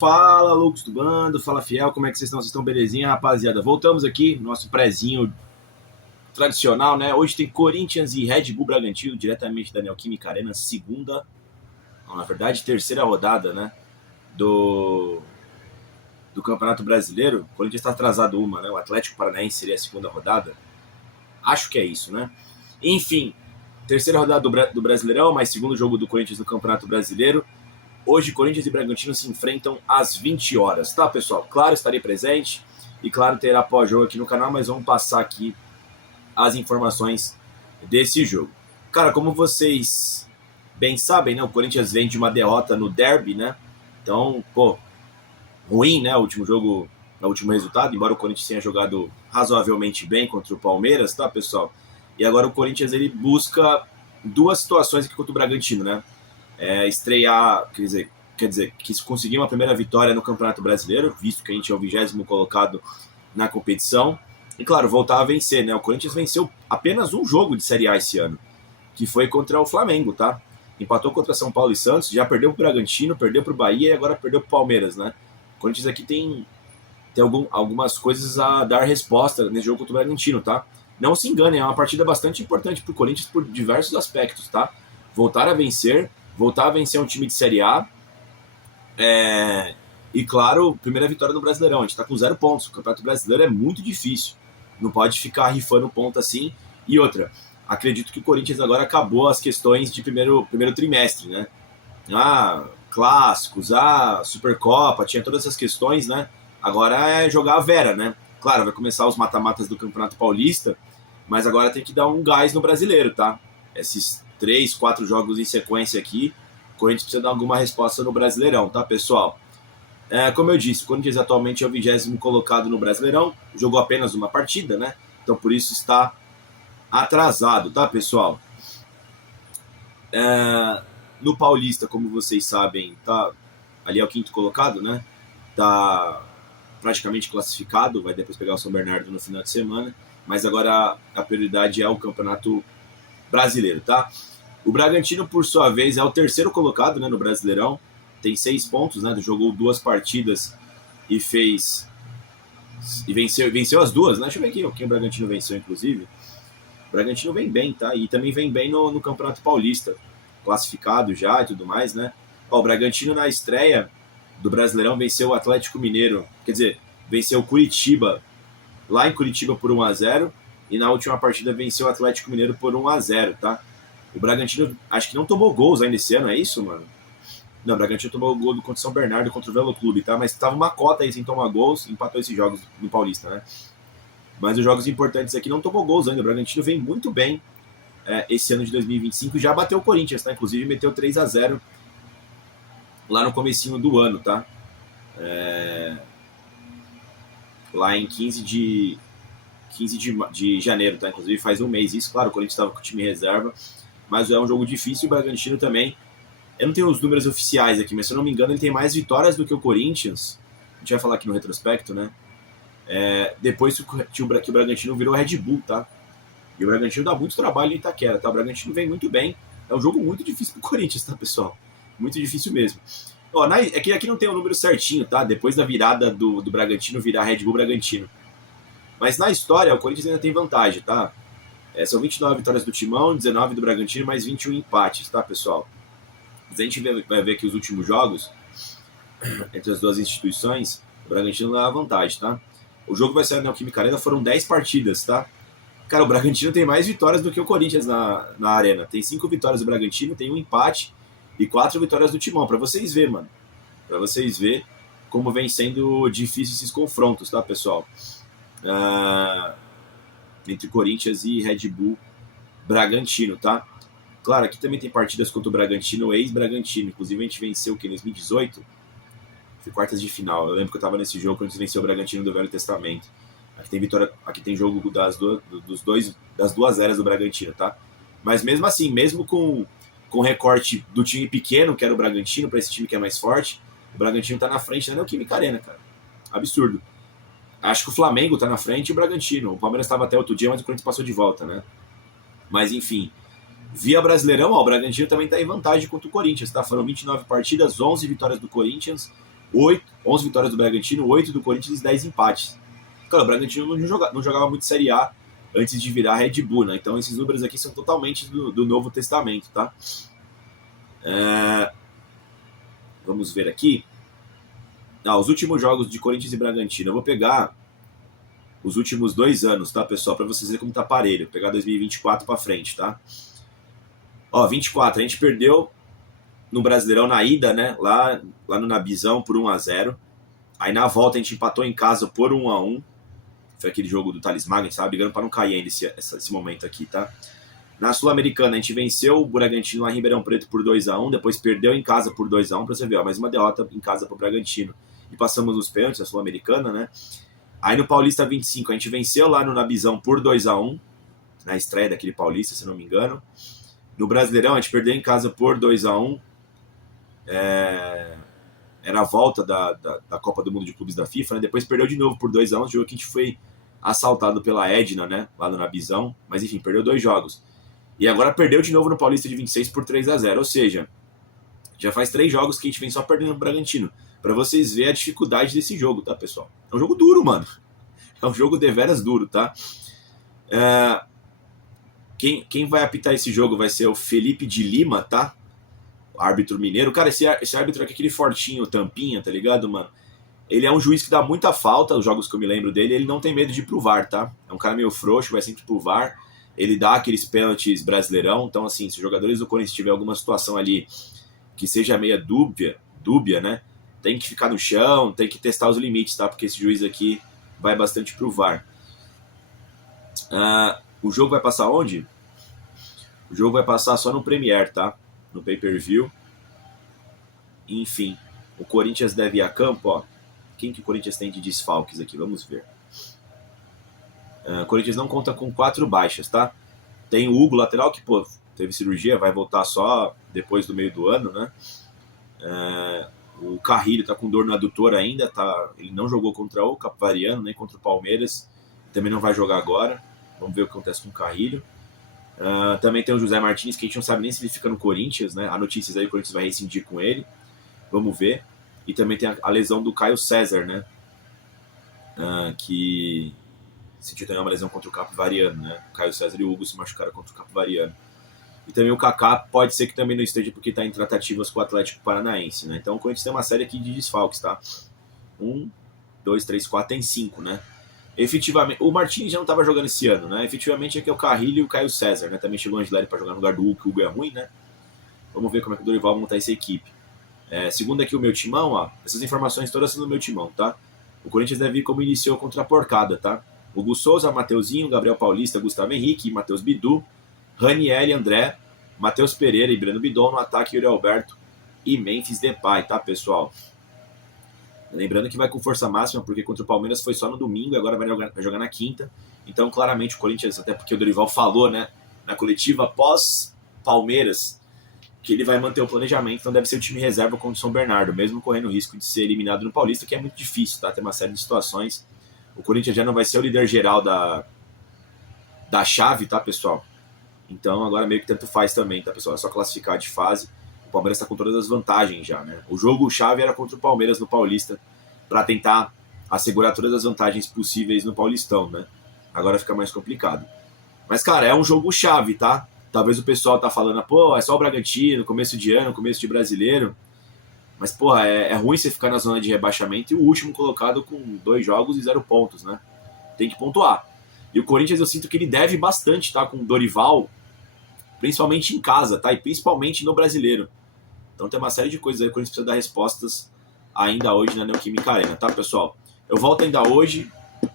Fala, loucos do bando, fala fiel, como é que vocês estão? Vocês estão belezinha, rapaziada? Voltamos aqui, nosso prezinho tradicional, né? Hoje tem Corinthians e Red Bull Bragantino, diretamente da Neoquímica Arena, na verdade, terceira rodada, né? Do Campeonato Brasileiro. O Corinthians está atrasado uma, né? O Atlético Paranaense seria a segunda rodada. Acho que é isso, né? Enfim, terceira rodada do Brasileirão, mais segundo jogo do Corinthians no Campeonato Brasileiro. Hoje, Corinthians e Bragantino se enfrentam às 20 horas, tá, pessoal? Claro, estarei presente e, claro, terá pós-jogo aqui no canal, mas vamos passar aqui as informações desse jogo. Cara, como vocês bem sabem, né, o Corinthians vem de uma derrota no derby, né? Então, ruim, né, o último resultado, embora o Corinthians tenha jogado razoavelmente bem contra o Palmeiras, tá, pessoal? E agora o Corinthians, ele busca duas situações aqui contra o Bragantino, né? Estrear, quer dizer, quis conseguir uma primeira vitória no Campeonato Brasileiro, visto que a gente é o 20º colocado na competição, e claro, voltar a vencer, né? O Corinthians venceu apenas um jogo de Série A esse ano, que foi contra o Flamengo, tá? Empatou contra São Paulo e Santos, já perdeu pro Bragantino, perdeu pro Bahia e agora perdeu pro Palmeiras, né? O Corinthians aqui tem algumas coisas a dar resposta nesse jogo contra o Bragantino, tá? Não se enganem, é uma partida bastante importante pro Corinthians por diversos aspectos, tá? Voltar a vencer um time de Série A. E claro, primeira vitória no Brasileirão. A gente tá com 0 pontos. O Campeonato Brasileiro é muito difícil. Não pode ficar rifando ponto assim. E outra, acredito que o Corinthians agora acabou as questões de primeiro trimestre, né? Clássicos, Supercopa, tinha todas essas questões, né? Agora é jogar a Vera, né? Claro, vai começar os mata-matas do Campeonato Paulista, mas agora tem que dar um gás no Brasileiro, tá? Esses 3, 4 jogos em sequência aqui, o Corinthians precisa dar alguma resposta no Brasileirão, tá, pessoal? Como eu disse, o Corinthians atualmente é o 20º colocado no Brasileirão, jogou apenas uma partida, né? Então por isso está atrasado, tá, pessoal? No Paulista, como vocês sabem, tá ali é o 5º colocado, né? Tá praticamente classificado, vai depois pegar o São Bernardo no final de semana, mas agora a prioridade é o Campeonato Brasileiro, tá? O Bragantino, por sua vez, é o 3º colocado, né, no Brasileirão, tem 6 pontos, né, jogou 2 partidas e venceu as duas, né? Deixa eu ver aqui quem o Bragantino venceu, inclusive. O Bragantino vem bem, tá? E também vem bem no Campeonato Paulista, classificado já e tudo mais, né? O Bragantino na estreia do Brasileirão venceu o Atlético Mineiro, quer dizer, venceu o Curitiba, lá em Curitiba por 1-0, e na última partida venceu o Atlético Mineiro por 1-0, tá? O Bragantino, acho que não tomou gols ainda esse ano, é isso, mano? Não, o Bragantino tomou gol contra o São Bernardo, contra o Velo Clube, tá? Mas tava uma cota aí sem tomar gols, empatou esses jogos no Paulista, né? Mas os jogos importantes aqui não tomou gols ainda. O Bragantino vem muito bem esse ano de 2025, já bateu o Corinthians, tá? Inclusive meteu 3-0 lá no comecinho do ano, tá? Lá em 15 de janeiro, tá? Inclusive faz um mês isso, claro, o Corinthians estava com o time reserva, mas é um jogo difícil. O Bragantino também, eu não tenho os números oficiais aqui, mas se eu não me engano ele tem mais vitórias do que o Corinthians, a gente vai falar aqui no retrospecto, né? Depois que o Bragantino virou Red Bull, tá? E o Bragantino dá muito trabalho em Itaquera, tá? O Bragantino vem muito bem, é um jogo muito difícil pro Corinthians, tá, pessoal? Muito difícil mesmo. É que aqui não tem o número certinho, tá? Depois da virada do Bragantino virar Red Bull Bragantino. Mas na história, o Corinthians ainda tem vantagem, tá? São 29 vitórias do Timão, 19 do Bragantino, mais 21 empates, tá, pessoal? Mas a gente vai ver aqui os últimos jogos entre as duas instituições, o Bragantino dá vantagem, tá? O jogo vai ser na Neoquímica Arena, foram 10 partidas, tá? Cara, o Bragantino tem mais vitórias do que o Corinthians na Arena. Tem 5 vitórias do Bragantino, tem um empate e 4 vitórias do Timão, pra vocês verem, mano. Pra vocês verem como vem sendo difícil esses confrontos, tá, pessoal? Entre Corinthians e Red Bull Bragantino, tá? Claro, aqui também tem partidas contra o Bragantino, ex-Bragantino. Inclusive a gente venceu o que? Em 2018? Foi quartas de final. Eu lembro que eu tava nesse jogo quando a gente venceu o Bragantino do Velho Testamento. Aqui tem jogo das duas eras do Bragantino, tá? Mas mesmo assim, mesmo com recorte do time pequeno, que era o Bragantino, para esse time que é mais forte, o Bragantino tá na frente na Neoquímica Arena, cara. Absurdo. Acho que o Flamengo tá na frente e o Bragantino. O Palmeiras estava até outro dia, mas o Corinthians passou de volta, né? Mas enfim, via Brasileirão, o Bragantino também tá em vantagem contra o Corinthians, tá? Foram 29 partidas, 11 vitórias do Corinthians, 11 vitórias do Bragantino, 8 do Corinthians e 10 empates. Cara, o Bragantino não jogava muito Série A antes de virar Red Bull, né? Então esses números aqui são totalmente do Novo Testamento, tá? Vamos ver aqui. Os últimos jogos de Corinthians e Bragantino. Eu vou pegar os últimos 2 anos, tá, pessoal? Para vocês verem como tá parelho. Vou pegar 2024 para frente, tá? 24, a gente perdeu no Brasileirão na ida, né? Lá no Nabizão por 1-0. Aí na volta a gente empatou em casa por 1-1. Foi aquele jogo do Thales Magno, a gente tava brigando para não cair ainda esse momento aqui, tá? Na Sul-Americana, a gente venceu o Bragantino lá em Ribeirão Preto por 2-1, depois perdeu em casa por 2-1, pra você ver, ó, mais uma derrota em casa pro Bragantino. E passamos nos pênaltis, na Sul-Americana, né? Aí no Paulista 25, a gente venceu lá no Nabizão por 2-1, na estreia daquele Paulista, se não me engano. No Brasileirão, a gente perdeu em casa por 2-1. Era a volta da Copa do Mundo de Clubes da FIFA, né? Depois perdeu de novo por 2-1, jogo que a gente foi assaltado pela Edna, né? Lá no Nabizão. Mas enfim, perdeu 2 jogos. E agora perdeu de novo no Paulista de 26 por 3-0. Ou seja, já faz 3 jogos que a gente vem só perdendo no Bragantino. Pra vocês verem a dificuldade desse jogo, tá, pessoal? É um jogo duro, mano. É um jogo deveras duro, tá? Quem vai apitar esse jogo vai ser o Felipe de Lima, tá? Árbitro mineiro. Cara, esse árbitro aqui, aquele fortinho, tampinha, tá ligado, mano? Ele é um juiz que dá muita falta, os jogos que eu me lembro dele, ele não tem medo de ir pro VAR, tá? É um cara meio frouxo, vai sempre pro VAR. Ele dá aqueles pênaltis brasileirão, então assim, se os jogadores do Corinthians tiver alguma situação ali que seja meia dúbia, né? Tem que ficar no chão, tem que testar os limites, tá? Porque esse juiz aqui vai bastante pro VAR. O jogo vai passar onde? O jogo vai passar só no Premier, tá? No pay-per-view. Enfim, o Corinthians deve ir a campo, ó. Quem que o Corinthians tem de desfalques aqui? Vamos ver. O Corinthians não conta com 4 baixas, tá? Tem o Hugo, lateral, que, pô, teve cirurgia, vai voltar só depois do meio do ano, né? O Carrilho tá com dor no adutor ainda, tá? Ele não jogou contra o Capivariano, nem contra o Palmeiras. Também não vai jogar agora. Vamos ver o que acontece com o Carrilho. Também tem o José Martins, que a gente não sabe nem se ele fica no Corinthians, né? Há notícias aí, o Corinthians vai rescindir com ele. Vamos ver. E também tem a lesão do Caio César, né? Que sentiu também uma lesão contra o Capivariano, né? O Caio César e o Hugo se machucaram contra o Capivariano. E também o Kaká pode ser que também não esteja porque está em tratativas com o Atlético Paranaense, né? Então o Corinthians tem uma série aqui de desfalques, tá? 1, 2, 3, 4, tem 5, né? Efetivamente, o Martins já não estava jogando esse ano, né? Efetivamente aqui é o Carrilho e o Caio César, né? Também chegou o Angeleri para jogar no lugar do Hugo, que o Hugo é ruim, né? Vamos ver como é que o Dorival vai montar essa equipe. Segundo aqui o meu timão, ó, essas informações todas são do meu timão, tá? O Corinthians deve ir como iniciou contra a Porcada, tá? Hugo Souza, Mateuzinho, Gabriel Paulista, Gustavo Henrique, Matheus Bidu, Raniel, André, Matheus Pereira e Breno Bidon no ataque, Yuri Alberto e Memphis Depay, tá, pessoal? Lembrando que vai com força máxima, porque contra o Palmeiras foi só no domingo, agora vai jogar na quinta. Então, claramente, o Corinthians, até porque o Dorival falou, né, na coletiva pós-Palmeiras, que ele vai manter o planejamento, então deve ser o time reserva contra o São Bernardo, mesmo correndo o risco de ser eliminado no Paulista, que é muito difícil, tá? Tem uma série de situações. O Corinthians já não vai ser o líder geral da chave, tá, pessoal? Então agora meio que tanto faz também, tá, pessoal? É só classificar de fase. O Palmeiras tá com todas as vantagens já, né? O jogo-chave era contra o Palmeiras no Paulista, para tentar assegurar todas as vantagens possíveis no Paulistão, né? Agora fica mais complicado. Mas, cara, é um jogo-chave, tá? Talvez o pessoal tá falando, pô, é só o Bragantino, começo de ano, começo de brasileiro. Mas, porra, é ruim você ficar na zona de rebaixamento e o último colocado com 2 jogos e 0 pontos, né? Tem que pontuar. E o Corinthians, eu sinto que ele deve bastante, tá? Com o Dorival, principalmente em casa, tá? E principalmente no brasileiro. Então tem uma série de coisas aí que o Corinthians precisa dar respostas ainda hoje na Neoquímica Arena, tá, pessoal? Eu volto ainda hoje,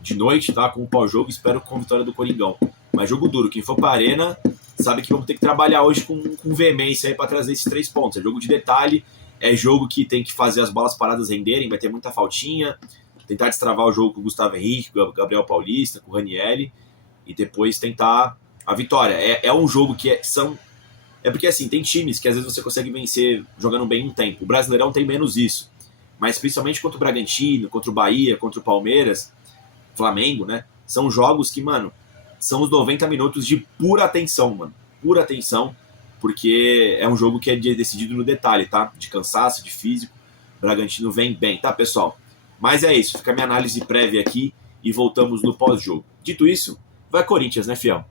de noite, tá? Com o pau-jogo, espero com a vitória do Coringão. Mas jogo duro, quem for pra Arena sabe que vamos ter que trabalhar hoje com veemência aí pra trazer esses 3 pontos. É jogo de detalhe, é jogo que tem que fazer as bolas paradas renderem, vai ter muita faltinha, tentar destravar o jogo com o Gustavo Henrique, com o Gabriel Paulista, com o Raniel, e depois tentar a vitória. É um jogo que é porque assim, tem times que às vezes você consegue vencer jogando bem um tempo. O Brasileirão tem menos isso. Mas principalmente contra o Bragantino, contra o Bahia, contra o Palmeiras, Flamengo, né? São jogos que, mano, são os 90 minutos de pura atenção, mano. Pura atenção, porque é um jogo que é decidido no detalhe, tá? De cansaço, de físico. Bragantino vem bem, tá, pessoal? Mas é isso, fica a minha análise prévia aqui e voltamos no pós-jogo. Dito isso, vai Corinthians, né, fiel?